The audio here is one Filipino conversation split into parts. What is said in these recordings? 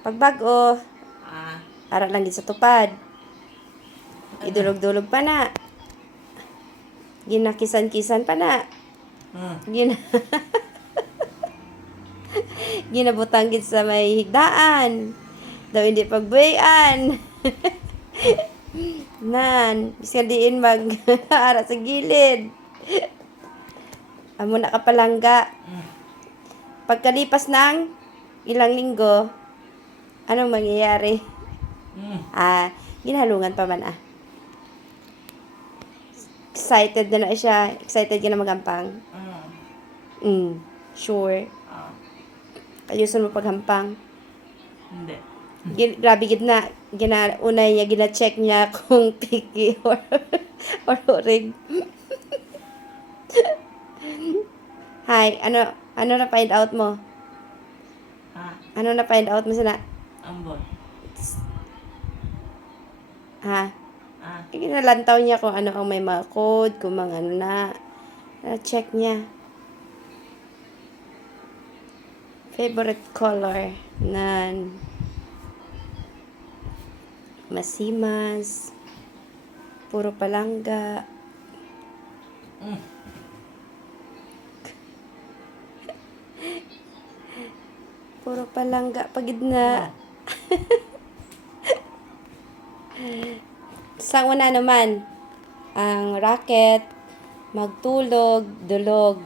Pagbago, Ah. ara lang gid sa tupad. Idulog-dulog pa na. Ginakisan-kisan pa na. Gina Ginabutang gid sa may higdaan. Daw hindi pagbuyan. Nan, bisan diin mag ara sa gilid. Amo na kapalangga. Pagkalipas ng ilang linggo, anong mangyayari? Ginhalungan pa man Excited na siya. Excited ka na magampang. Sure. Ayusan mo paghampang. Hindi. Grabe gid na. Unay niya, gina-check niya kung picky or orig. Hi, ano na find out mo? Ano na find out mo sana? Ambon. Ginalantaw niya kung ano ang may mga code, kung mga ano na. Check niya. Favorite color? Nan. Masimas. Puro palangga. Puro palangga. Pagid na. Sa una naman, ang racket, magtulog, dulog.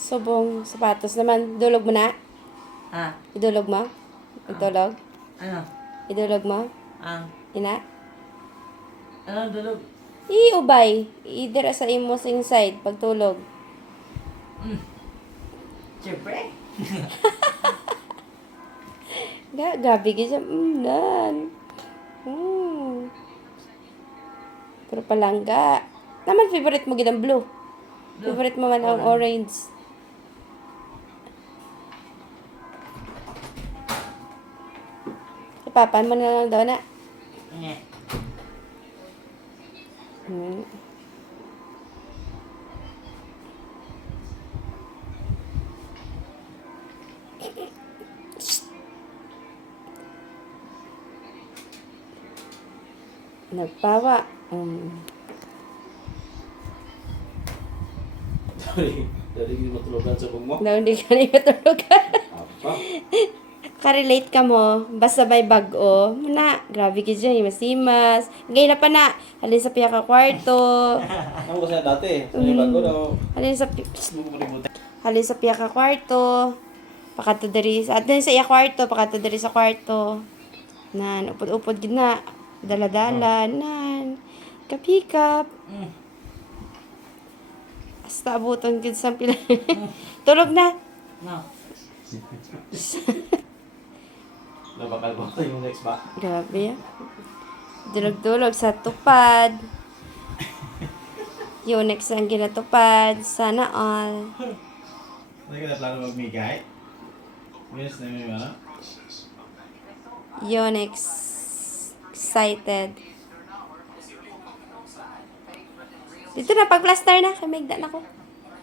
Subong sapatos naman. Dulog mo na? Idulog mo? Itulog? Ano? Idulog mo? Ina? Ano dulog? Iubay. Idira sa imo sing side pagtulog. Siyempre. Gabi ka siya. Nan. Pero palangga. Naman favorite mo gid blue. Favorite mo man ang orange. Ipapan mo na lang daw na. Hindi. Nagpawa. Dari hindi matulugan sa bungmo. Daw hindi ka na matulugan. Apa? Ka-relate ka mo. Basta may bago. Muna, grabe ka dyan. Masimas. Ngayon na pa na. Halin sa piya ka kwarto. Ano ko siya dati? Sa bago daw. Halin sa Bumuributan. Halin sa piya ka kwarto. Pakato diri sa atin sa iya kwarto. Pakato diri sa kwarto. Nan, upod-upod gid na. Dala-dala. Nan. Kapikap. Hasta abuton gid sa pila. Tulog na. No. Nabakal ba ito yung next ba? Grabe. Dulog-dulog sa tupad. Yonex ang ginatupad. Sana all. Hindi ka na plano magmigay? Yes, na yung ano? Yonex. Excited. Dito na, pag-plaster na. Kaya magdaan ako.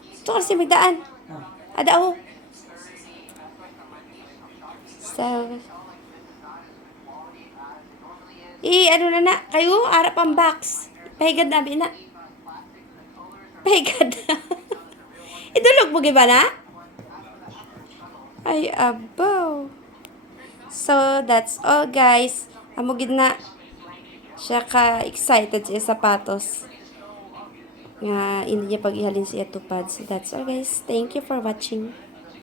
Ito kasi magdaan. Ada ako. So, ano na. Kayo, harap ang box. Pahigad na, bina. Pahigad na. Idulog mo giba na? Ay, abaw. So, that's all, guys. Amugid na. Siya ka-excited siya sapatos. Nga, hindi niya pag-ihalin siya tupad. So, that's all, guys. Thank you for watching.